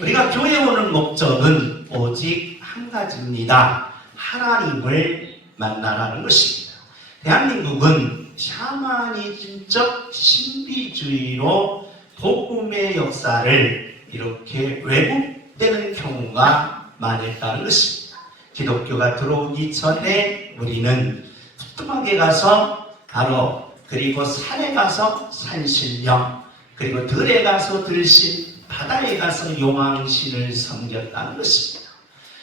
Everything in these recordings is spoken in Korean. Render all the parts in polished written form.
우리가 교회 오는 목적은 오직 한 가지입니다. 하나님을 만나라는 것입니다. 대한민국은 샤머니즘적 신비주의로 복음의 역사를 이렇게 왜곡되는 경우가 많았다는 것입니다. 기독교가 들어오기 전에 우리는 푸뚜막에 가서 바로, 그리고 산에 가서 산신령, 그리고 들에 가서 들신, 바다에 가서 용왕신을 섬겼다는 것입니다.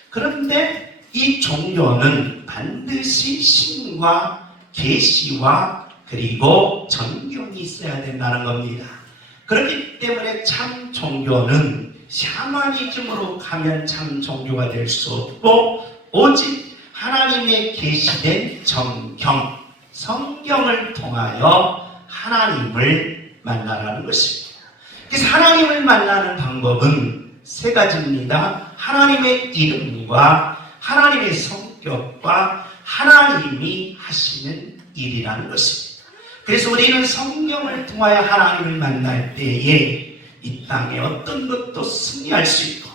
그런데 이 종교는 반드시 신과 계시와 그리고 전경이 있어야 된다는 겁니다. 그렇기 때문에 참 종교는 샤머니즘으로 가면 참 종교가 될 수 없고, 오직 하나님의 계시된 정경, 성경을 통하여 하나님을 만나라는 것입니다. 그래서 하나님을 만나는 방법은 세 가지입니다. 하나님의 이름과 하나님의 성격과 하나님이 하시는 일이라는 것입니다. 그래서 우리는 성경을 통하여 하나님을 만날 때에 이 땅에 어떤 것도 승리할 수 있고,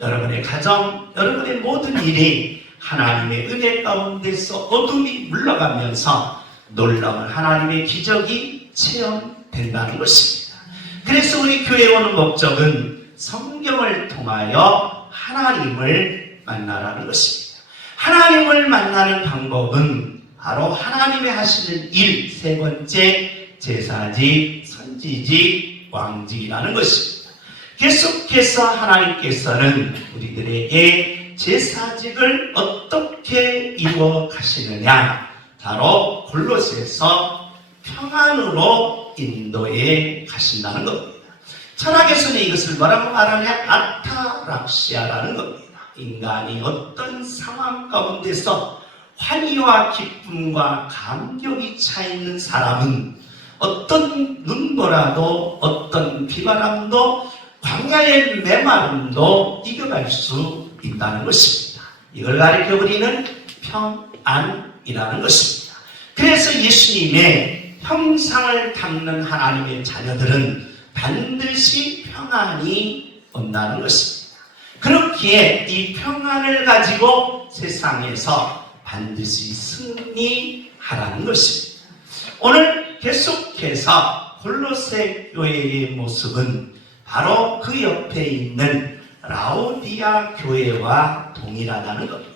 여러분의 가정, 여러분의 모든 일이 하나님의 은혜 가운데서 어둠이 물러가면서 놀라운 하나님의 기적이 체험된다는 것입니다. 그래서 우리 교회에 오는 목적은 성경을 통하여 하나님을 만나라는 것입니다. 하나님을 만나는 방법은 바로 하나님의 하시는 일, 세 번째, 제사직, 선지직, 왕직이라는 것입니다. 계속해서 하나님께서는 우리들에게 제사직을 어떻게 이루어 가시느냐, 바로 골로새서 평안으로 인도해 가신다는 겁니다. 철학에서는 이것을 뭐라고 말하냐? 아타락시아라는 겁니다. 인간이 어떤 상황 가운데서 환희와 기쁨과 감격이 차 있는 사람은 어떤 눈보라도, 어떤 비바람도, 광야의 메마름도 이겨갈 수 있다는 것입니다. 이걸 가리켜 우리는 평안이라는 것입니다. 그래서 예수님의 형상을 담는 하나님의 자녀들은 반드시 평안이 온다는 것입니다. 그렇기에 이 평안을 가지고 세상에서 반드시 승리하라는 것입니다. 오늘 계속해서 골로새 교회의 모습은 바로 그 옆에 있는 라오디아 교회와 동일하다는 겁니다.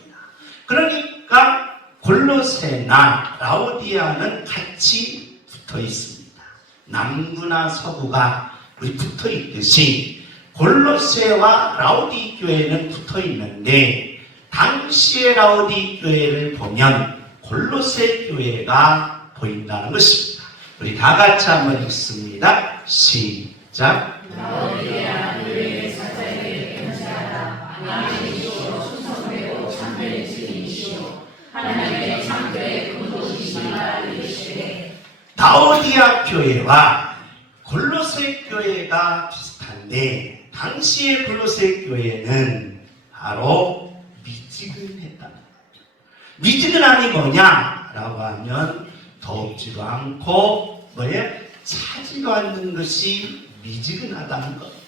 그러니까 골로새나 라오디아는 같이 붙어 있습니다. 남부나 서부가 우리 붙어 있듯이 골로새와 라오디 교회는 붙어 있는데, 당시의 라오디 교회를 보면 골로새 교회가 보인다는 것입니다. 우리 다 같이 한번 읽습니다. 시작. 라오디아 교회의 사자에게 편지하라. 하나님이시오, 충성되고 참된 증인이시오, 하나님의 창조의 근본이시니라 이르시되. 라오디아 교회와 골로새 교회가 비슷한데, 당시의 골로새 교회는 바로 미지근했다는 거예요. 미지근함이 뭐냐라고 하면 덥지도 않고 뭐예요? 차지도 않는 것이 미지근하다는 겁니다.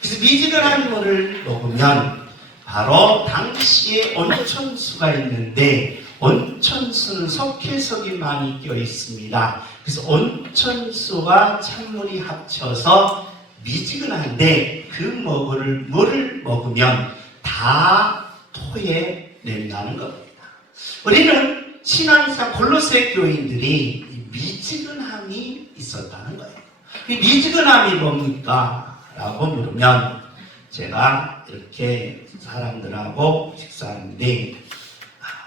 그래서 미지근한 물을 먹으면 바로 당시에 온천수가 있는데, 온천수는 석회석이 많이 껴 있습니다. 그래서 온천수와 찬물이 합쳐서 미지근한데, 그 물을 먹으면 다 토해낸다는 겁니다. 우리는 신앙상 골로새 교인들이 미지근함이 있었다는 거예요. 이 미지근함이 뭡니까? 라고 물으면, 제가 이렇게 사람들하고 식사하는데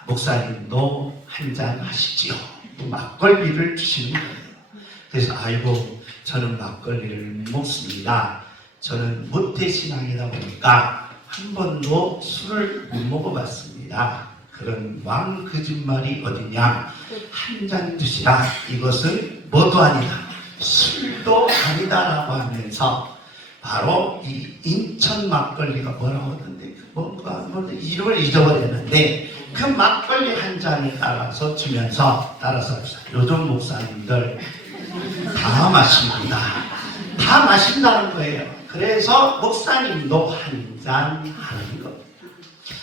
목사님도 한잔 하시지요. 막걸리를 주시는 거예요. 그래서 아이고, 저는 막걸리를 못 먹습니다. 저는 모태신앙이다 보니까 한 번도 술을 못 먹어봤습니다. 그런 왕 거짓말이 어디냐? 한 잔 드시라. 이것은 뭐도 아니다, 술도 아니다라고 하면서 바로 이 인천 막걸리가 뭐라고 하던데, 뭔가 이름을 잊어버렸는데, 그 막걸리 한 잔에 따라서 주면서, 따라서 요즘 목사님들 다 마십니다. 다 마신다는 거예요. 그래서 목사님도 한 잔 하는 겁니다.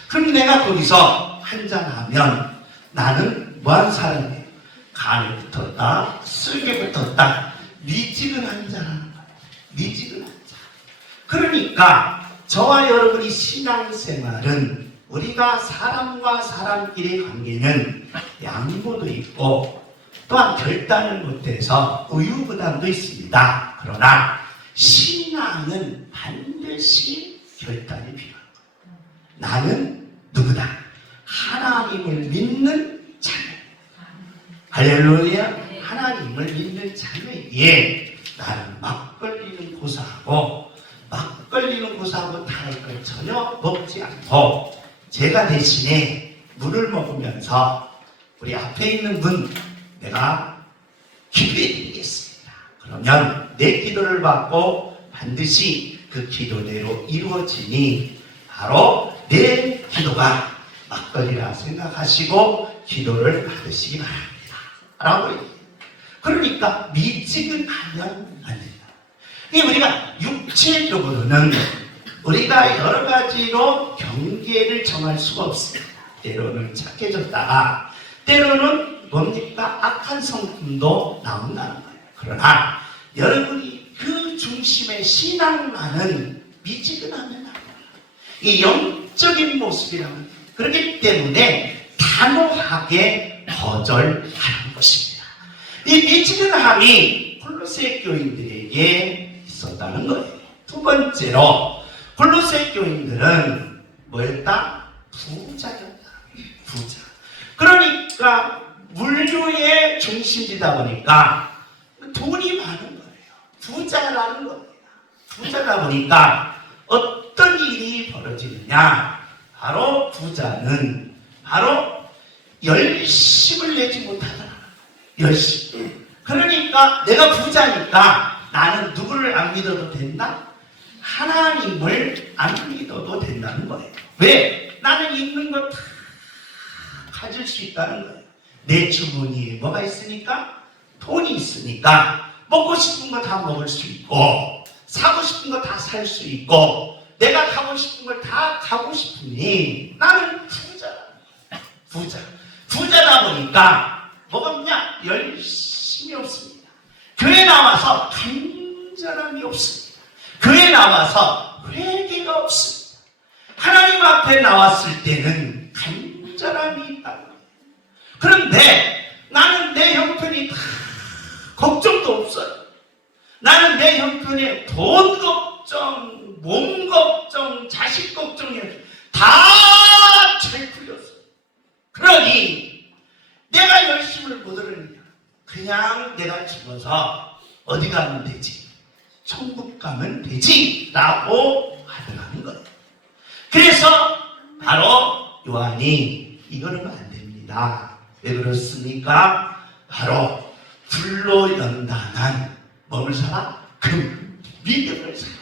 그럼 내가 거기서 한 잔 하면 나는 뭐한 사람이에요? 간이 붙었다, 쓸개 붙었다, 미지근한 잔 하는 거예요. 미지근한 잔. 그러니까 저와 여러분이 신앙생활은 우리가 사람과 사람끼리 관계는 양보도 있고 또한 결단을 못해서 의유부담도 있습니다. 그러나 신앙은 반드시 결단이 필요합니다. 나는 누구다? 하나님을 믿는 자녀. 할렐루야. 하나님을 믿는 자녀에게 나는 막걸리는 고사하고 다른 걸 전혀 먹지 않고 제가 대신에 물을 먹으면서 우리 앞에 있는 분 내가 기도해 드리겠습니다. 그러면 내 기도를 받고 반드시 그 기도대로 이루어지니 바로 내 기도가 막걸리라 생각하시고 기도를 받으시기 바랍니다. 라고 얘기해요. 그러니까 미지근하면 안 된다. 우리가 육체적으로는 우리가 여러 가지로 경계를 정할 수가 없습니다. 때로는 착해졌다가 때로는 뭡니까? 악한 성품도 나온다는 거예요. 그러나 여러분이 그 중심의 신앙만은 미지근하면 안 돼요. 이 영적인 모습이라면 그렇기 때문에 단호하게 거절하는 것입니다. 이 미지근함이 콜로새 교인들에게 있었다는 거예요. 두 번째로 콜로새 교인들은 뭐였다? 부자였다. 부자. 그러니까 물류의 중심지다 보니까 돈이 많은 거예요. 부자라는 겁니다. 부자다 보니까 어떤 일이 벌어지느냐? 바로 부자는 바로 열심을 내지 못하더라. 열심. 그러니까 내가 부자니까 나는 누구를 안 믿어도 된다? 하나님을 안 믿어도 된다는 거예요. 왜? 나는 있는 것 다 가질 수 있다는 거예요. 내 주머니에 뭐가 있으니까? 돈이 있으니까 먹고 싶은 거 다 먹을 수 있고 사고 싶은 거 다 살 수 있고 내가 가고 싶은 걸 다 가고 싶으니 나는 부자. 부자다 보니까 뭐가 없냐? 열심이 없습니다. 교회 나와서 간절함이 없습니다. 교회 나와서 회개가 없습니다. 하나님 앞에 나왔을 때는 간절함이 있다는 거예요. 그런데 나는 내 형편이 다 걱정도 없어요. 나는 내 형편에 돈 걱정, 몸 걱정, 자식 걱정이 다 잘 풀렸어. 그러니 내가 열심을 못 하느냐? 그냥 내가 죽어서 어디 가면 되지? 천국 가면 되지? 라고 하더라는 거예요. 그래서 바로 요한이 이거는 안 됩니다. 왜 그렇습니까? 바로 불로 연단한 몸을 살아? 그 믿음을 살아.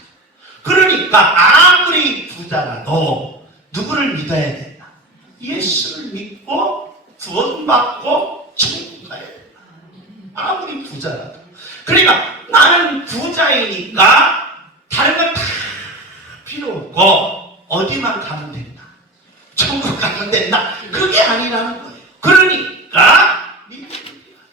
그러니까 아무리 부자라도 누구를 믿어야 된다? 예수를 믿고 구원받고 천국 가야 된다. 아무리 부자라도. 그러니까 나는 부자이니까 다른 건 다 필요 없고 어디만 가면 된다. 천국 가면 된다. 그게 아니라는 거예요. 그러니까 믿음이 필요하다.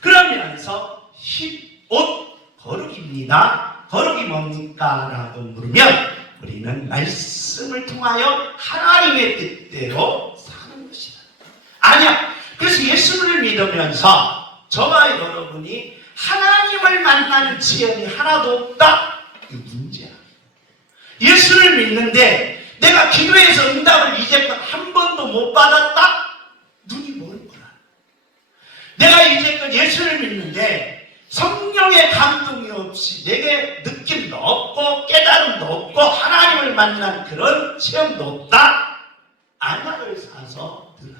그러면서 15 거룩입니다. 거룩이 뭡니까? 라고 물으면 우리는 말씀을 통하여 하나님의 뜻대로 사는 것이다. 아니야. 그래서 예수를 믿으면서 저와 여러분이 하나님을 만나는 체험이 하나도 없다? 이 문제야. 예수를 믿는데 내가 기도해서 응답을 이제껏 한 번도 못 받았다? 눈이 먼 거라. 내가 이제껏 예수를 믿는데 성령의 감동이 없이 내게 느낌도 없고 깨달음도 없고 하나님을 만난 그런 체험도 없다? 안약을 사서 들어라.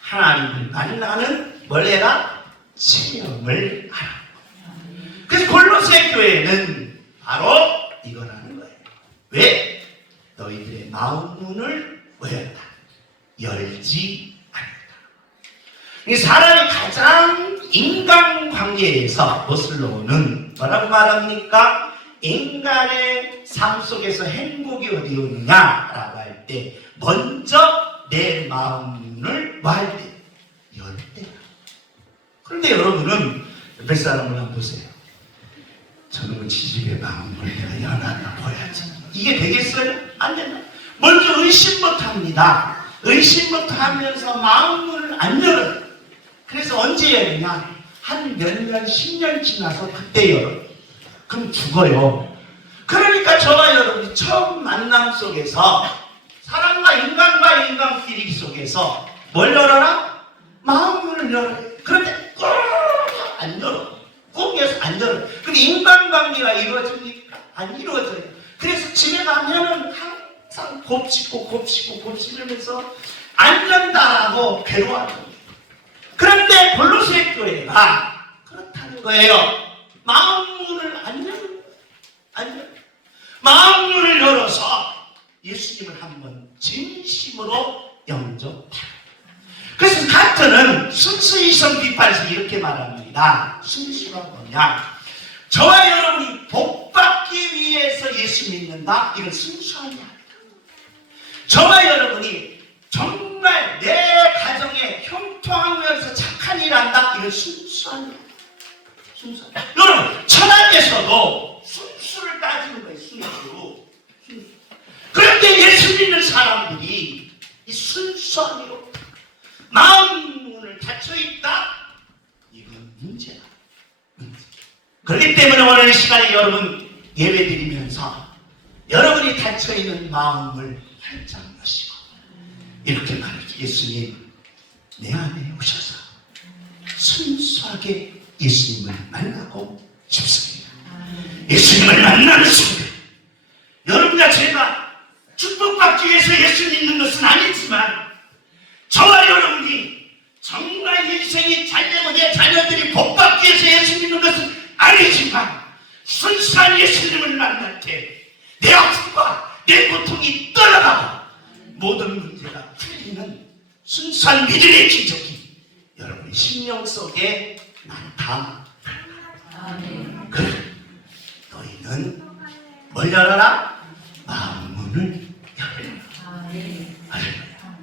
하나님을 만나는 뭘 해라? 체험을 하라. 그래서 골로새 교회는 바로 이거라는 거예요. 왜? 너희들의 마음 문을 뭐였다? 열지 않았다. 이 사람이 가장 인간관계에서 거슬러오는 뭐라고 말합니까? 인간의 삶 속에서 행복이 어디 오느냐라고 할 때 먼저 내 마음을 뭐 할 때? 열 때. 그런데 여러분은 옆에 사람을 한번 보세요. 저놈의 지집의 마음을 내가 열어놔 보야지. 이게 되겠어요? 안 된다. 먼저 의심부터 합니다. 의심부터 하면서 마음을 안 열어요. 그래서 언제 열느냐? 한 몇 년, 10년 지나서 그때 열어요. 그럼 죽어요. 그러니까 저와 여러분이 처음 만남 속에서 사람과 인간과 인간끼리 속에서 뭘 열어라? 마음을 열어요. 그런데 꼭 안 열어. 꼭 해서 안 열어. 근데 인간관계가 이루어집니까? 안 이루어져요. 그래서 집에 가면은 항상 곱씹으면서 안 연다라고 괴로워하죠. 그런데 골로새 교회가 그렇다는 거예요. 마음문을 안 열어. 마음문을 열어서 예수님을 한번 진심으로 영접하라. 그래서 카트는 순수이성 비판에서 이렇게 말합니다. 순수가 뭐냐? 저와 여러분이 복받기 위해서 예수 믿는다? 이건 순수함이 아니다. 저와 여러분이 정말 내 가정에 형통하면서 착한 일 한다? 이건 순수함이 아니다. 순수. 여러분, 천안에서도 순수를 따지는 거예요. 순수. 그런데 예수 믿는 사람들이 이 순수함이로 마음문을 닫혀있다? 이건 문제야. 문제. 그렇기 때문에 오늘 이 시간에 여러분 예배드리면서 여러분이 닫혀있는 마음을 활짝 여시고 이렇게 말하죠. 예수님, 내 안에 오셔서 순수하게 예수님을 만나고 싶습니다. 예수님을 만나는 순간 여러분과 제가 축복받기 위해서 예수 믿는 것은 아니지만 저와 여러분이 정말 인생이 잘되고 내 자녀들이 복받기 위해서 예수 믿는 것은 아니지만 순수한 예수님을 만날 때 내 아픔과 내 고통이 떠나가고 모든 문제가 풀리는 순수한 믿음의 기적이 여러분의 심령 속에 많다. 그래, 너희는 뭘 열어라? 마음문을 열어라.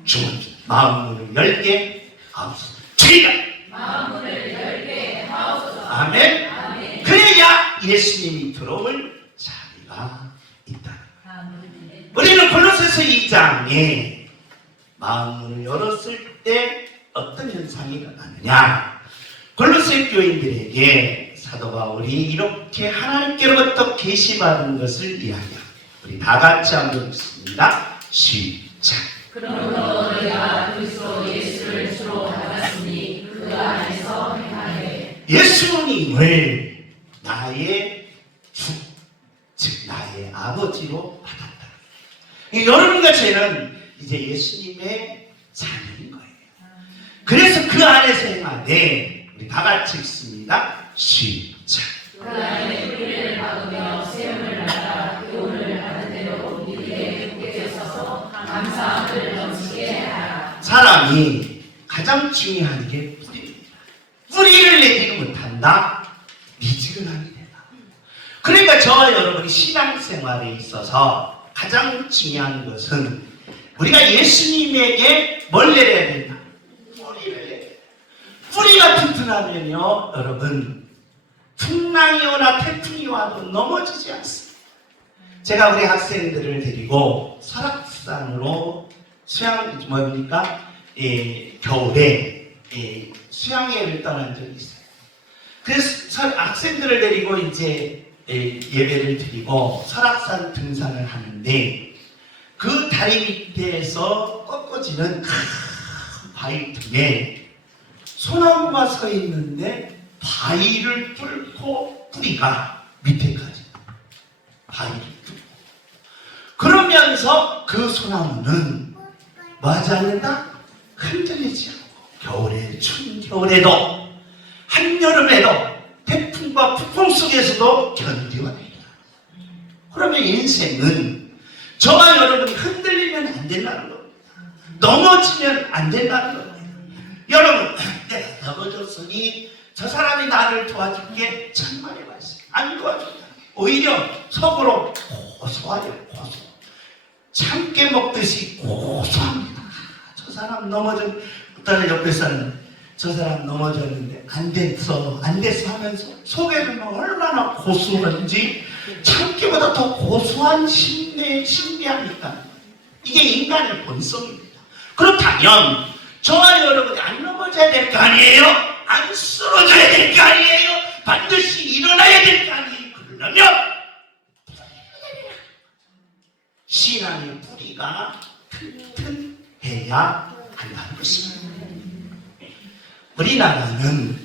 주문 마음문을 열게 하옵소서. 주의가 마음문을 열게 하옵소서. 아멘. 아멘. 그래야 예수님이 들어올 자리가 있다. 아멘. 우리는 골로새서 2장에 마음문을 열었을 때 어떤 현상이 일어나느냐? 골로새 교인들에게 사도 바울이 이렇게 하나님께로부터 계시받은 것을 이야기합니다. 우리 다 같이 한번 읽습니다. 시작. 그러므로 너희가 그리스도 예수를 주로 받았으니 그 안에서 행하되 예수님을 나의 주, 즉 나의 아버지로 받았다. 여러분과 저는 이제 예수님의 자녀인 거예요. 그래서 그 안에서 행하되 우리 다 같이 읽습니다. 시작. 그 안에 우리를 받으며 세움을 받아 그 오늘 받은 대로 우리에게 굳게 서서 감사함을 넘치게 하라. 사람이 가장 중요한 게 뿌리입니다. 뿌리를 내지 못한다? 미지근하게 된다. 그러니까 저와 여러분이 신앙생활에 있어서 가장 중요한 것은 우리가 예수님에게 뭘 내려야 된다? 뿌리를 내야 된다. 뿌리가 튼튼하면요, 여러분, 풍랑이 오나 태풍이 와도 넘어지지 않습니다. 제가 우리 학생들을 데리고 설악산으로 겨울에 수양회를 떠난 적이 있어요. 그래서 학생들을 데리고 이제 예배를 드리고 설악산 등산을 하는데 그 다리 밑에서 꺾어지는 큰 바위 틈에 소나무가 서 있는데 바위를 뚫고 뿌리가 밑에까지 바위를 뚫고 그러면서 그 소나무는 뭐 하지 않는다? 흔들리지 않고 겨울에 추운 겨울에도 한여름에도 태풍과 북풍 속에서도 견디어냅니다. 그러면 인생은 저와 여러분이 흔들리면 안 된다는 겁니다. 넘어지면 안 된다는 겁니다. 여러분, 내가 넘어졌으니 저 사람이 나를 도와줄게 천만의 말씀. 안 도와준다. 오히려 속으로 고소하려 고소. 참깨 먹듯이 고소합니다. 저 사람 넘어졌, 어떤 옆에서는 저 사람 넘어졌는데 안 됐어 하면서 속에는 얼마나 고소한지 참깨보다 더 고소한 신뢰합니까? 이게 인간의 본성입니다. 그렇다면 저와 여러분이 안 넘어져야 될 거 아니에요? 안 쓰러져야 될 거 아니에요? 반드시 일어나야 될 거 아니에요? 그러려면 신앙의 뿌리가 튼튼해야 한다는 것입니다. 우리나라는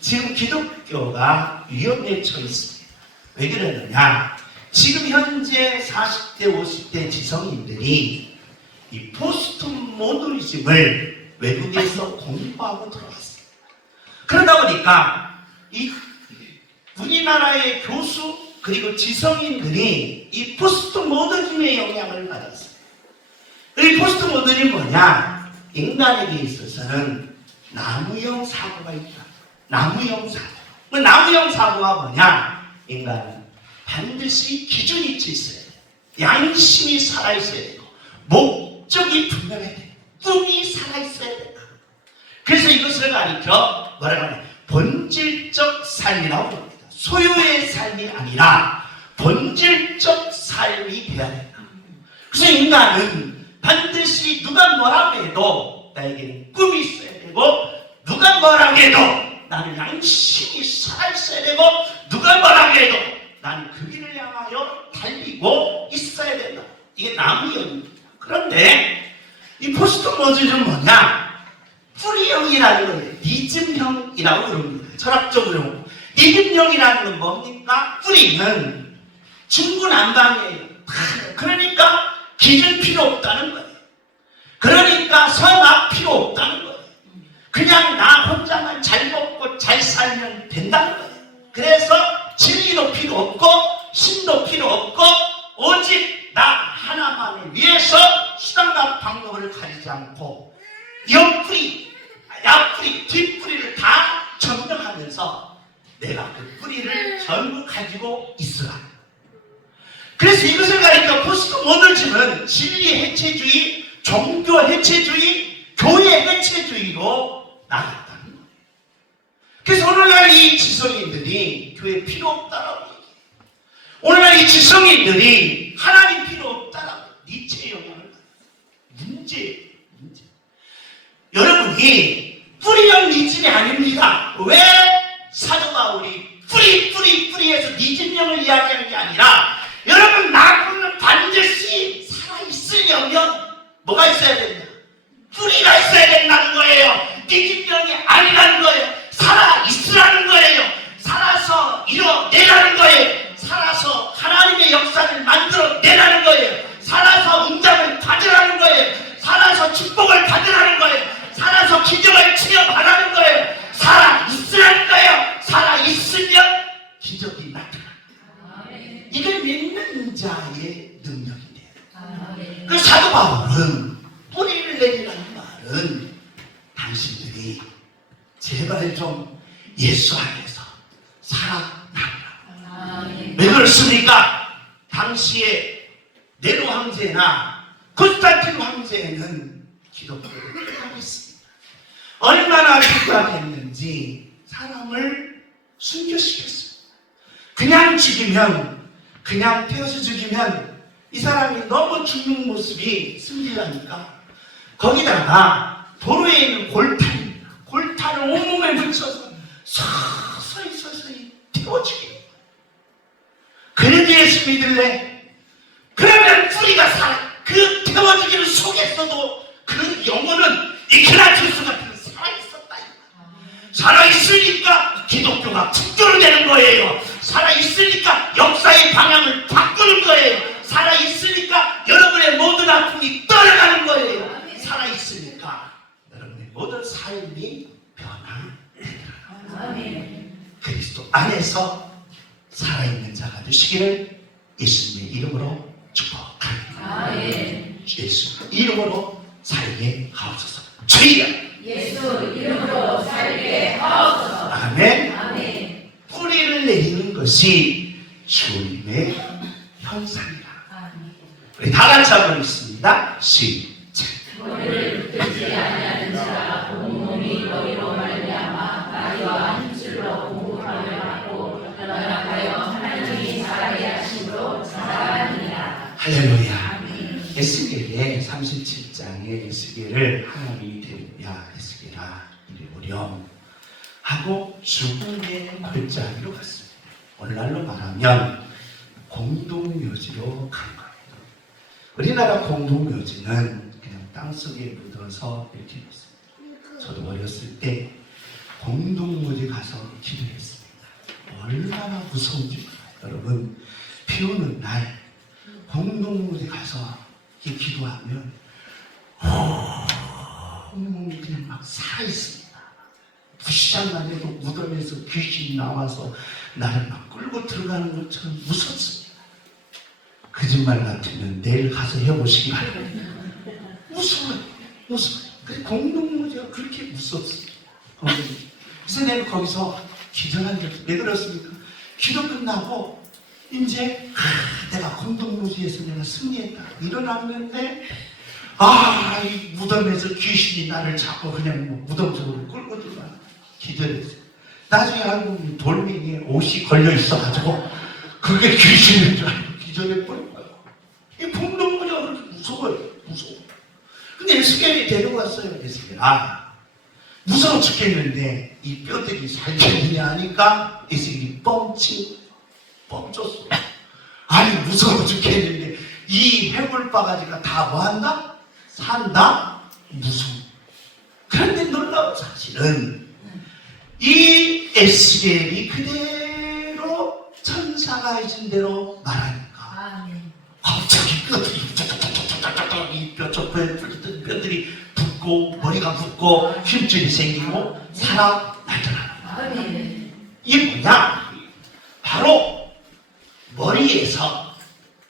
지금 기독교가 위험에 처해 있습니다. 왜 그러느냐? 지금 현재 40대, 50대 지성인들이 이 포스트 모더니즘을 외국에서 공부하고 들어왔어요. 그러다 보니까 이 우리나라의 교수 그리고 지성인들이 이 포스트 모더니즘의 영향을 받았어요. 이 포스트 모더니즘이 뭐냐? 인간에게 있어서는 나무형 사고가 있다. 나무형 사고. 나무형 사고가 뭐냐? 인간은 반드시 기준이 있어야 돼. 양심이 살아있어야 되고, 목적이 분명해야 돼. 꿈이 살아있어야 된다. 그래서 이것을 가리켜 뭐라고 하냐? 본질적 삶이라고 합니다. 소유의 삶이 아니라 본질적 삶이 되어야 된다. 그래서 인간은 반드시 누가 뭐라고 해도 나에게는 꿈이 있어야 되고, 누가 뭐라고 해도 나는 양심이 살아있어야 되고, 누가 뭐라고 해도 나는 그 길을 향하여 달리고 있어야 된다. 이게 나무형입니다. 그런데 이 포스트 모더니즘은 뭐냐? 뿌리형이라는 거예요. 니즘형이라고 그럽니다. 철학적으로. 니즘형이라는 건 뭡니까? 뿌리는 중구난방이에요. 그러니까 기준 필요 없다는 거예요. 그러니까 성악 필요 없다는 거예요. 그냥 나 혼자만 잘 먹고 잘 살면 된다는 거예요. 그래서 진리도 필요 없고 신도 필요 없고 오직 나 하나만을 위해서 수단과 방법을 가리지 않고 옆뿌리, 앞뿌리, 뒷뿌리를 다 점령하면서 내가 그 뿌리를 전부 가지고 있으라. 그래서 이것을 가리켜 포스트 모더니즘은 진리 해체주의, 종교 해체주의, 교회 해체주의로 나갔다는 거예요. 그래서 오늘날 이 지성인들이 교회 필요 없다라고 얘기해요. 오늘날 이 지성인들이 하나님 필요 없다라고 니체의 영향을 받아요. 문제. 여러분이 뿌리형 니즘이 아닙니다. 왜 사도 바울이 뿌리에서 니즘형을 이야기하는 게 아니라 여러분 나무는 반드시 살아있으려면 뭐가 있어야 된다? 뿌리가 있어야 된다는 거예요. 니즘형이 아니라는 거예요. 살아있으라는 거예요. 살아서 이뤄내라는 거예요. 살아서 하나님의 역사를 만들어내라는 거예요. 살아서 응답을 받으라는 거예요. 살아서 축복을 받으라는 거예요. 살아서 기적을 체험하라는 거예요. 살아있으라는 거예요. 살아있으면 기적이 나타납니다. 이게 믿는 자의 능력이에요. 그 사도 바울은 뿌리를 내리라는 말은 당신들이 제발 좀 예수 안에서 살아나라. 왜 그렇습니까? 당시에 네로 황제나 콘스탄틴 황제는 기독교를 폐하했습니다. 얼마나 핍박했는지 사람을 순교시켰어요. 그냥 죽이면, 그냥 태워서 죽이면 이 사람이 너무 죽는 모습이 승질나니까 거기다가 도로에 있는 골탄입니다. 골탄을 온몸에 묻혀서 서서히 태워 죽이는 거예요. 그래도 예수 믿을래? 그러면 뿌리가 살아. 그 태워 죽이는 속에서도 그 영혼은 이케라투스 같은 살아있었다. 살아있으니까 기독교가 특별되는 거예요. 살아있으니까 역사의 방향을 바꾸는 거예요. 살아있으니까 여러분의 모든 아픔이 떠나가는 거예요. 살아있으니까 여러분의 모든 삶이 변화되더라. 그리스도 안에서 살아있는 자가 되시기를 예수님의 이름으로 축복합니다. 예수 이름으로 살게 하옵소서. 주여 예수 이름으로 살게 하옵소서. 아멘. 아멘. 뿌리를 내리는 것이 주님의 형상이라. 우리 다 같이 한번 읽습니다. 시작. 머리를 붙들지 아니하는 자가 온몸이 머리로 말미암아 나이와 힘줄로 공급함을 받고 연락하여 하나님이 자라게 하심으로 자라니라. 할렐루야. 에스겔의 37장의 에스겔을 하나님이 데리야 에스겔아 이리 오렴 하고 죽음의 골짜기로 갔습니다. 오늘날로 말하면 공동묘지로 간 겁니다. 우리나라 공동묘지는 그냥 땅속에 묻어서 이렇게 있습니다. 저도 어렸을 때 공동묘지 가서 기도했습니다. 얼마나 무서운지 몰라요. 여러분, 비 오는 날 공동묘지 가서 이렇게 기도하면 온몸이 그냥 막 살아있습니다. 부시장만 해도 무덤에서 귀신이 나와서 나를 막 끌고 들어가는 것처럼 무섭습니다. 거짓말 같으면 내일 가서 해보시기 바랍니다. 무서워요. 무서워요. 공동묘지가 그렇게 무섭습니다. 그래서 내가 거기서 기도한 적이 왜 그렇습니까? 기도 끝나고 이제 내가 공동묘지에서 내가 승리했다 일어났는데 이 무덤에서 귀신이 나를 잡고 그냥 무덤 속으로 끌고 들어가 기절을 했어요. 나중에 알고 보면 돌멩이에 옷이 걸려 있어가지고 그게 귀신인 줄 알고 기절해 버린 거예요. 이 공동묘지가 그렇게 무서워요. 무서워. 근데 에스겔이 데려갔어요. 에스겔. 무서워 죽겠는데 이 뼈들이 살겠느냐 하니까 에스겔이 뻥쳤어. 아니 무서워 죽겠는데 이 해골바가지가 다 뭐한다? 산다? 무서워. 그런데 놀라운 사실은 이 에스겔이 그대로 천사가 해준 대로 말하니까 갑자기 뼈들이 이 뼈들이 붓고 머리가 붓고 힘줄이 생기고 살아나더라. 이게 뭐냐? 바로 머리에서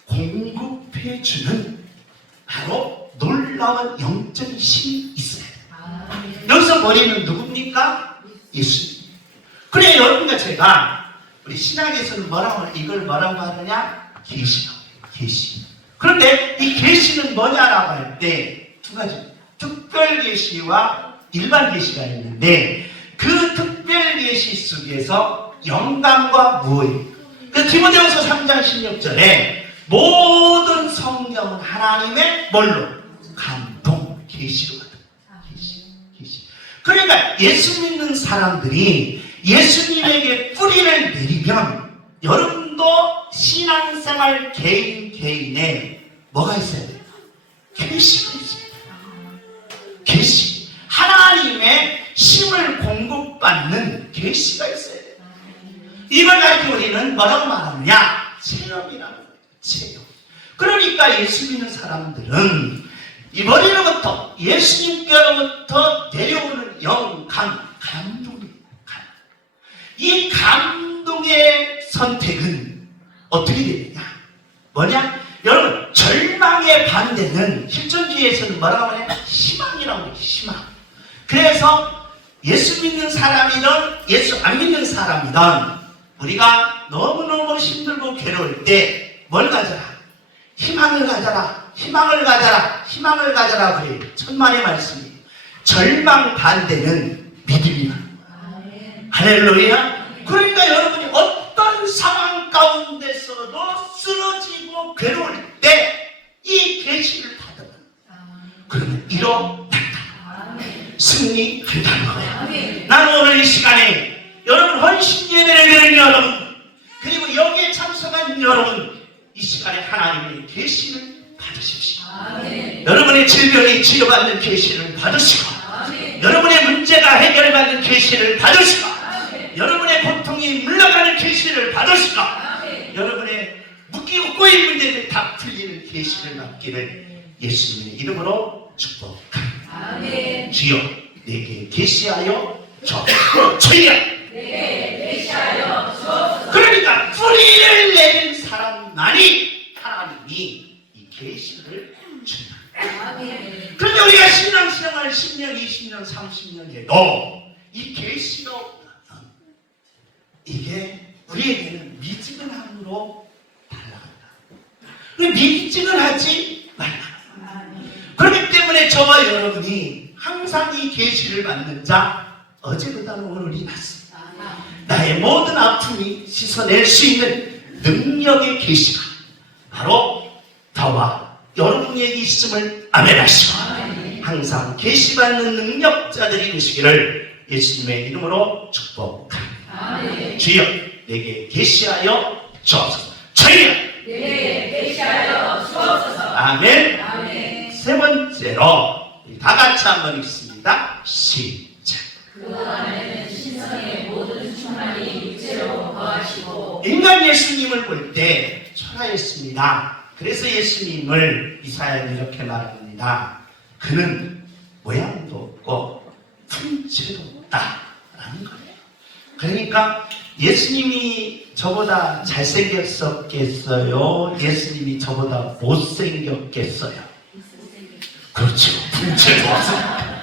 공급해주는 바로 놀라운 영적인 힘이 있어요. 여기서 머리는 누굽니까? 예수님. 그래 여러분과 제가 우리 신학에서는 이걸 뭐라고 하느냐? 계시. 그런데 이 계시는 뭐냐라고 할 때 두 가지 특별 계시와 일반 계시가 있는데 그 특별 계시 속에서 영감과 무엇이 그 디모데후서 3장 16절에 모든 성경은 하나님의 뭘로? 감동, 계시로거든. 계시. 그러니까 예수 믿는 사람들이 예수님에게 뿌리를 내리면 여러분도 신앙생활 개인에 뭐가 있어야 돼요? 계시가 있어야 돼요. 계시. 하나님의 힘을 공급받는 계시가 있어야 돼요. 이걸 가지고 우리는 뭐라고 말하느냐? 체험이라는 거예요. 체험. 그러니까 예수 믿는 사람들은 이 머리로부터 예수님께로부터 내려오는 감동입니다. 이 감동의 선택은 어떻게 되느냐? 뭐냐? 여러분, 절망의 반대는 실존주의에서는 뭐라고 하냐? 희망이라고 해요. 희망. 그래서 예수 믿는 사람이든 예수 안 믿는 사람이든 우리가 너무너무 힘들고 괴로울 때 뭘 가져라? 희망을 가져라. 희망을 가져라. 희망을 가져라. 그래요. 천만의 말씀이에요. 절망 반대는 믿음이라. 할렐루야. 그러니까 여러분이 어떤 상황 가운데서도 쓰러지고 괴로울 때 이 계시를 받으면 그러면 일어난다. 승리한다는 거예요. 나는 오늘 이 시간에 여러분 헌신 예배를 드리는 여러분 그리고 여기에 참석한 여러분 이 시간에 하나님의 계시를 받으십시오. 여러분의 질병이 치료받는 계시를 받으시고 여러분의 문제가 해결받는 계시를 받으시고 여러분의 고통이 물러가는 계시를 받으시고 여러분의 묶이고 꼬인 문제들 다 풀리는 계시를 받기를 예수님의 이름으로 축복합니다. 주여 내게 계시하여 저희야 그러니까 뿌리를 내린 사람만이 하나님이 이 계시를 준다. 그런데 우리가 신앙생활 10년, 20년, 30년에도 이 계시가 없다면 이게 우리에게는 앞으로 달라간다. 믿지는 하지 말라. 그렇기 때문에 저와 여러분이 항상 이 계시를 받는 자, 어제보다는 오늘이 낫습니다. 나의 모든 아픔이 씻어낼 수 있는 능력의 계시가 바로 저와 여러분에게 있음을 아멘하시고, 항상 계시받는 능력자들이 되시기를 예수님의 이름으로 축복합니다. 주여 내게 계시하여 주옵소서. 주여 내게 계시하여 주옵소서. 아멘. 아멘. 세 번째로 다 같이 한번 읽습니다. 시작. 그 안에는 신성의 모든 충만이 육체로 거하시고. 인간 예수님을 볼 때 초라했습니다. 그래서 예수님을 이사야는 이렇게 말합니다. 그는 모양도 없고 품체도 없다라는 거예요. 그러니까 예수님이 저보다 잘생겼었겠어요? 예수님이 저보다 못생겼겠어요? 그렇죠. 품체도 없어요.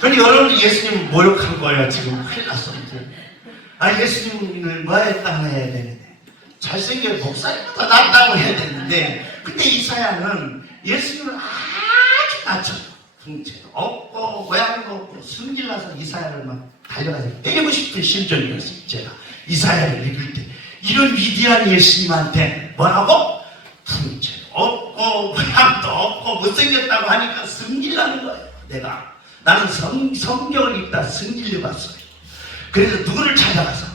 그런데 여러분 예수님 모욕한 거예요. 지금 큰일 났어. 예수님을 뭐 했다고 해야 되는데, 잘생긴 목사님보다 낫다고 해야 되는데, 근데 이사야는 예수님을 아주 낮춰요. 품체도 없고 모양도 없고 승질나서 이사야를 막 달려가서 때리고 싶은 심정이었어요. 제가 이사야를 읽을 때 이런 위대한 예수님한테 뭐라고? 품체도 없고 모양도 없고 못생겼다고 하니까 승질나는 거예요. 나는 성경을 읽다 승질려 봤어요. 그래서 누구를 찾아가서?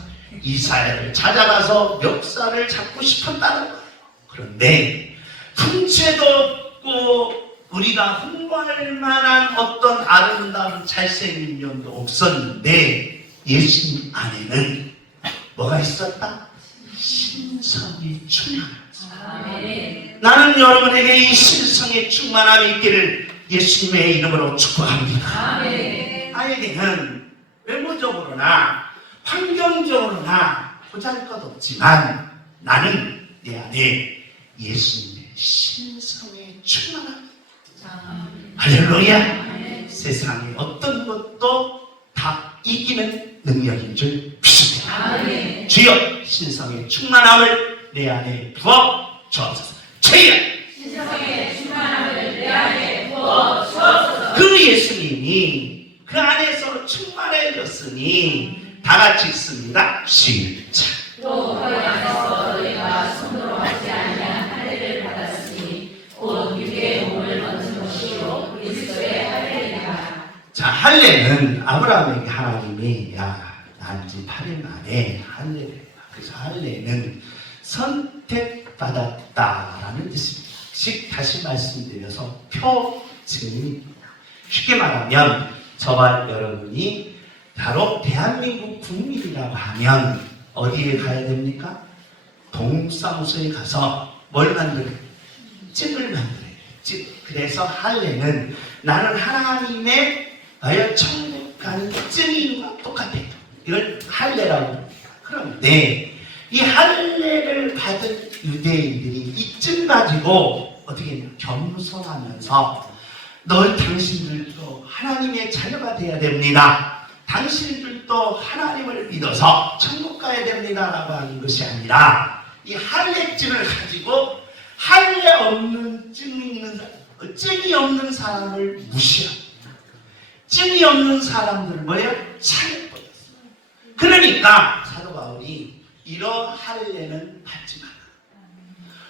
이사야를 찾아가서 멱살을 잡고 싶었다는 거예요. 그런데 품체도 없고 우리가 흠모할 만한 어떤 아름다운 잘생긴 면도 없었는데, 예수님 안에는 뭐가 있었다? 신성이 충만했다. 나는 여러분에게 이 신성의 충만함이 있기를 예수님의 이름으로 축복합니다. 나에게는 외모적으로나 환경적으로나 보잘것없지만 나는 내 안에 예수님의 신성의 충만함. 할렐루야. 세상의 어떤 것도 다 이기는 능력인 줄 믿습니다. 주여 신성의 충만함을 내 안에 부어 주옵소서. 주여 신성의 충만함을 내 안에 부어 주옵소서. 그 예수님이 그 안에서 충만해졌으니 다 같이 읽습니다. 시작. 또 그 안에서 너희가 손으로 하지 아니한 할례를 받았으니 곧 육의 몸을 얻은 것이요 그리스도의 할례이라. 자, 할례는 아브라함에게 하나님이 난지 8일 만에 할례를 해라. 그래서 할례는 선택받았다라는 뜻입니다. 다시 말씀드려서 표징입니다. 쉽게 말하면 저와 여러분이 바로 대한민국 국민이라고 하면 어디에 가야 됩니까? 동사무소에 가서 뭘 만들어요? 증을 만들어요. 그래서 할례는 나는 하나님의 천국 가는 증인과 똑같아요. 이걸 할례라고 합니다. 그런데 이 할례를 받은 유대인들이 이 증 가지고 어떻게 했냐? 겸손하면서 당신들도 하나님의 자녀가 되어야 됩니다. 당신들도 하나님을 믿어서 천국 가야 됩니다라고 하는 것이 아니라 이 할례증을 가지고 할례 없는 증이 없는 사람을 무시합니다. 증이 없는 사람들 뭐예요? 차려버렸어요. 그러니까 사도 바울이 이런 할례는 받지 마라.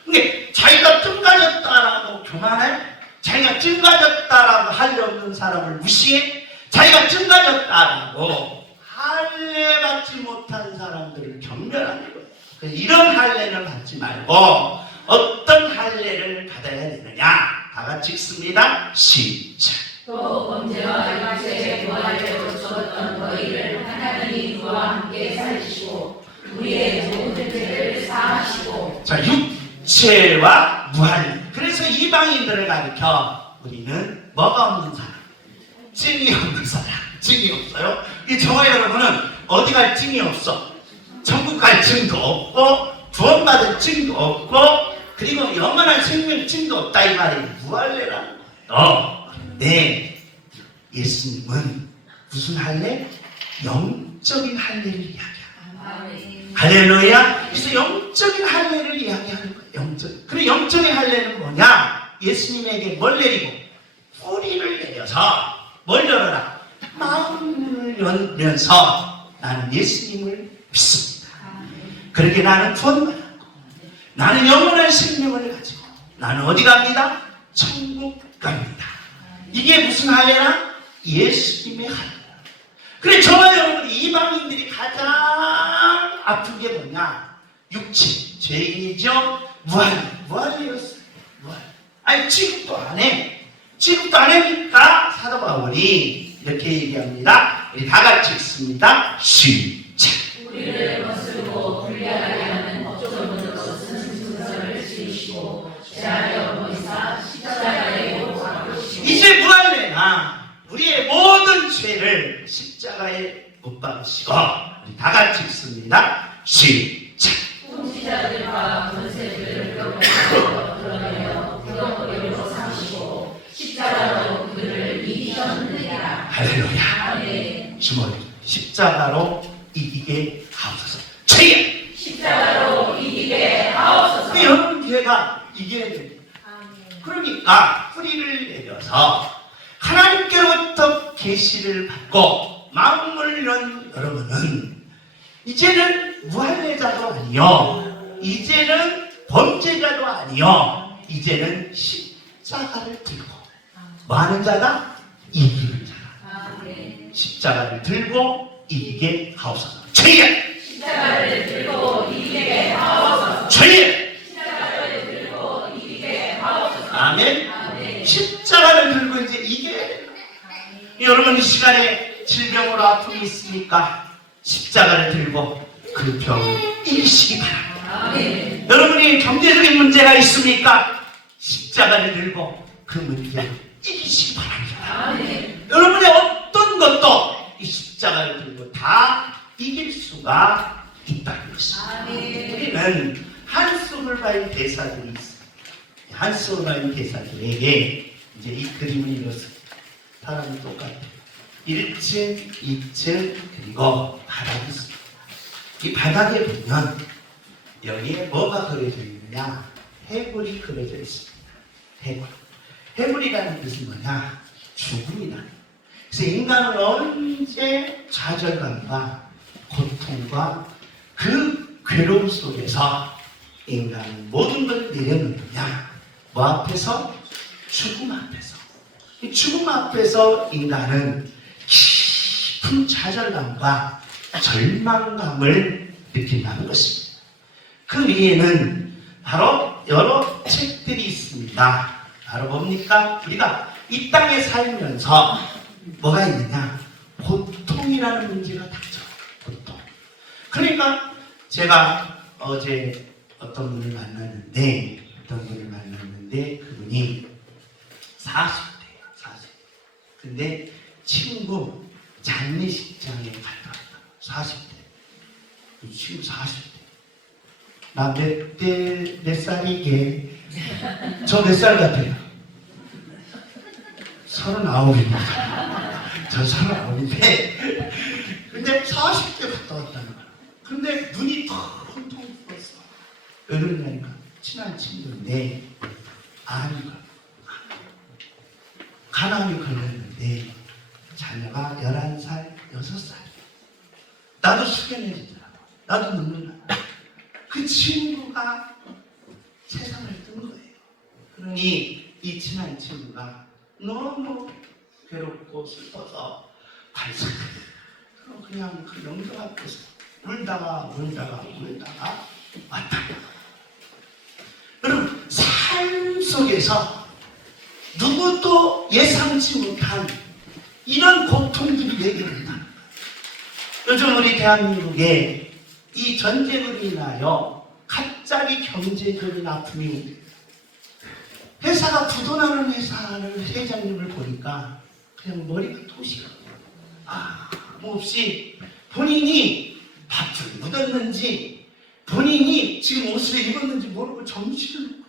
근데 자기가 증 가졌다라고 교만해? 자기가 증 가졌다라고 할례 없는 사람을 무시해? 자기가 증 가졌다라고 할례 받지 못한 사람들을 경멸하는 거예요. 이런 할례는 받지 말고 어떤 할례를 받아야 되느냐? 다 같이 읽습니다. 시작. 또 범죄와 육체의 부활대로 죽었던 너희를 하나님이 그와 함께 살리시고 우리의 모든 죄를 사하시고. 자, 육체와 무할. 그래서 이방인들을 가리켜 우리는 뭐가 없는 사람? 증이 없는 사람. 증이 없어요. 이 저와 여러분은 어디 갈 증이 없어. 천국 갈 증도 없고 구원받을 증도 없고 그리고 영원한 생명 증도 없다 이 말이 무할례라는 거예요. 네, 예수님은 무슨 할례? 영적인 할례를 이야기합니다. 할렐루야. 그래서 영적인 할례를 이야기하는 거예요. 그리고 영적인 할례는 뭐냐? 예수님에게 뭘 내리고? 뿌리를 내려서 뭘 열어라? 마음을 열면서 나는 예수님을 믿습니다. 그렇게 나는 구원받았고 나는 영원한 생명을 가지고 나는 어디 갑니다? 천국 갑니다. 이게 무슨 할례나? 예수님의 할례. 그래 저와 여러분 이방인들이 가장 아픈 게 뭐냐? 육체, 죄인이죠. 무할이었어요. 무할. 아니 취급도 안 해. 취급도 안 하니까 사도 바울이 이렇게 얘기합니다. 우리 다 같이 읽습니다. 시작. 우리를 거스르고 불리하게 하는 법조문으로 쓴 증서를 지으시고 제하여 보이사 십자가에 못 박으시고 이제 무할례나 우리의 모든 죄를 십자가에 못 박으시고 우리 다 같이 읽습니다. 시작. 통치자들과 권세들을 뼈가지고 드러내어 구덩거리로 삼으시고 십자가로 그들을 이기셨느니라. 할렐루야. 아멘. 주머니 십자가로 이기게 하옵소서. 죄! 십자가로 이기게 하옵소서. 근데 여러분 죄가 이겨야 됩니다. 그러니까 뿌리를 내려서 하나님께로부터 계시를 받고 마음을 연 여러분은 이제는 무할례자도 아니요, 이제는 범죄자도 아니요, 이제는 십자가를 들고 뭐 하는 자가? 이기는 자가. 십자가를 들고 이기게 하옵소서. 죄! 십자가를 들고 이기게 하옵소서. 죄! 십자가를 들고 이기게 하옵소서. 아멘. 아멘. 십자가를 들고 이제 이겨야 돼요. 여러분 이 시간에 질병으로 아픔이 있습니까? 십자가를 들고 그 병을 이기시기 바랍니다. 아멘. 여러분이 경제적인 문제가 있습니까? 십자가를 들고 그 문제를 이기시기 바랍니다. 아멘. 여러분의 어떤 것도 이 십자가를 들고 다 이길 수가 있다는 것입니다. 아멘. 우리는 한스홀바인 대사들이 있어요. 한스홀바인 대사들에게 이제 이 그림을 이뤘습니다. 사람이 똑같아요. 1층, 2층, 그리고 바닥이 있습니다. 이 바닥에 보면 여기에 뭐가 그려져 있느냐? 해골이 그려져 있습니다. 해골. 해골이라는 뜻은 뭐냐? 죽음이다. 그래서 인간은 언제 좌절감과 고통과 그 괴로움 속에서 인간은 모든 걸 내려놓느냐? 뭐 앞에서? 죽음 앞에서. 이 죽음 앞에서 인간은 깊은 좌절감과 절망감을 느낀다는 것입니다. 그 위에는 바로 여러 책들이 있습니다. 바로 뭡니까? 우리가 이 땅에 살면서 뭐가 있느냐? 고통이라는 문제가 닥쳐요. 고통. 그러니까 제가 어제 어떤 분을 만났는데 그분이 40대예요. 40대. 근데 친구 장례식장에 갔다 왔다. 40대. 그 친구 40대. 나 몇 살이게? 저 몇 살 같아요? 39입니다. 저 39인데 근데 40대 갔다 왔다는 거야. 근데 눈이 텅텅 부었어. 왜 그러냐니까 친한 친구인데 간암이 걸렸는데 자녀가 11살, 6살. 나도 숙연해지더라고. 나도 눈물 나. 그 친구가 세상을 뜬 거예요. 그러니 이 친한 친구가 너무 괴롭고 슬퍼서 발작. 그냥 그 영정 앞에서 울다가 왔다. 여러분 삶 속에서 누구도 예상치 못한 이런 고통들이 내게 된다. 요즘 우리 대한민국에 이 전쟁으로 인하여 갑자기 경제적인 아픔이 옵니다. 회사가 부도나는 회장님을 보니까 그냥 머리가 토시거든요. 아무 없이 본인이 밭을 묻었는지 본인이 지금 옷을 입었는지 모르고 정신을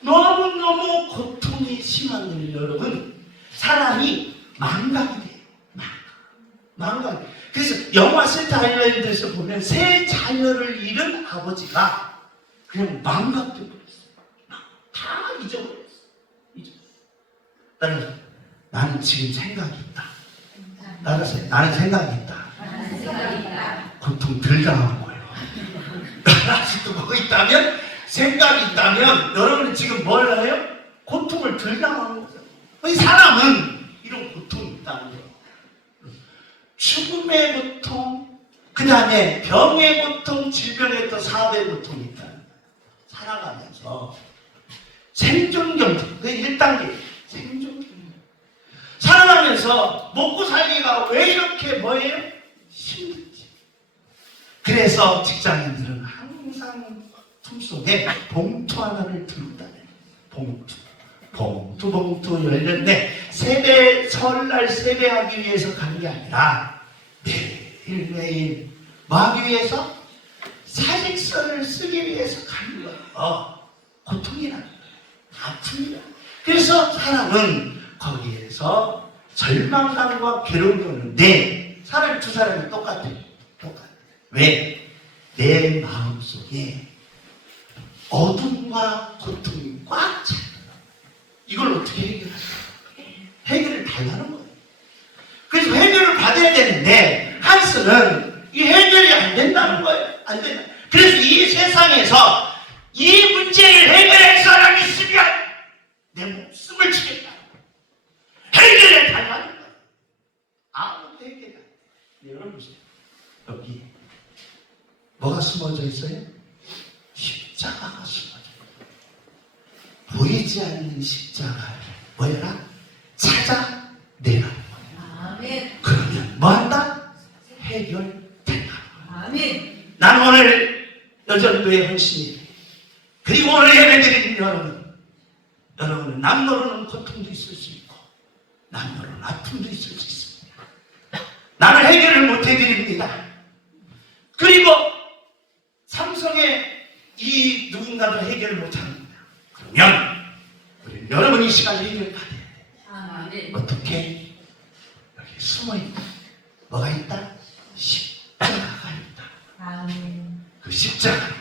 너무너무 고통이 심한 여러분, 사람이 망각이 돼요. 망각. 그래서 영화 세트 아일랜드에서 보면 세 자녀를 잃은 아버지가 그냥 망각돼 버렸어. 다 잊어버렸어. 나는 지금 생각이 있다. 나는 생각이 있다. 고통 덜 당한 거예요. 아직도 뭐 있다면, 생각이 있다면, 여러분은 지금 뭘 해요? 고통을 덜 당하는 거죠. 이 사람은 이런 고통이 있다는 거예요. 죽음의 고통, 그 다음에 병의 고통, 질병의 또 사업의 고통이 있다는 거예요. 살아가면서 생존 경쟁, 그 1단계 생존 경쟁. 살아가면서 먹고 살기가 왜 이렇게 뭐예요? 힘들지. 그래서 직장인들은 항상 품속에 봉투 하나를 들고 다녀요. 봉투 열렸는데 설날 세배하기 위해서 가는 게 아니라 매일매일 뭐 하기 위해서? 사직서를 쓰기 위해서 가는 거예요. 고통이라는 거예요. 아픔이라. 그래서 사람은 거기에서 절망감과 괴로움이 오는데 사람 두 사람이 똑같아요. 왜? 내 마음속에 어둠과 고통이 꽉 차. 이걸 어떻게 해결할까요? 해결을 달라는 거예요. 그래서 해결을 받아야 되는데 한스는 이 해결이 안 된다는 거예요. 안 된다. 그래서 이 세상에서 이 문제를 해결할 사람이 있으면 내 목숨을 주겠다. 해결해 달라는 거예요. 아무도 해결이 안 돼. 여러분 보세요. 여기 뭐가 숨어져 있어요? 십자가가 숨어져 있어요. 보이지 않는 십자가를 뭐해라? 찾아내라는 거예요. 아멘. 그러면 뭐한다? 해결된다. 아멘. 나는 오늘 여전도의 헌신이 그리고 오늘 예배드리는 여러분은 남노르는 고통도 있을 수 있고 남노르는 아픔도 있을 수 있습니다. 나는 해결을 못 해드립니다. 그리고 삼성의 이 누군가도 해결을 못합니다. 그러면 우리 여러분이 이 시간에 해결을 받아야 돼요. 아멘. 어떻게? 여기 숨어있다. 뭐가 있다? 십자가가 있다. 아멘. 그 십자가로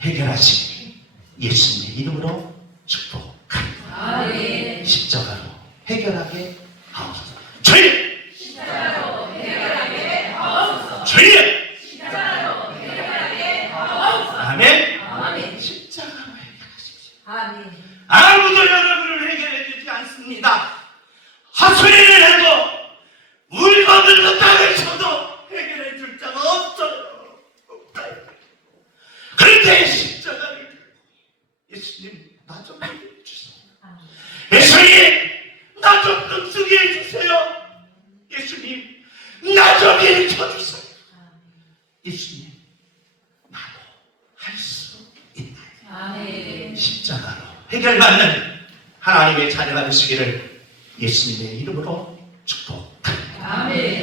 해결하시니 예수님의 이름으로 축복합니다. 아멘. 십자가로 해결하게 하옵소서. 주님! 십자가로 해결하게 하옵소서. 주님! 십자가로 해결하게 하옵소서. 아멘. 아멘. 십자가로 해결하십시오. 아멘. 아무도 여러분을 해결해 주지 않습니다. 헛소리를 해도 물건을 땅을 쳐도 해결해 줄 자가 없어요. 그런데 십자가를 들고 예수님 나 좀 해결해 주세요. 예수님 나 좀 끔찍이 해주세요. 예수님 나 좀 일으켜 주세요. 예수님 나도 할 수 있나요? 아멘. 십자가로 해결받는 하나님의 자녀가 되시기를 예수님의 이름으로 축복합니다. 아멘.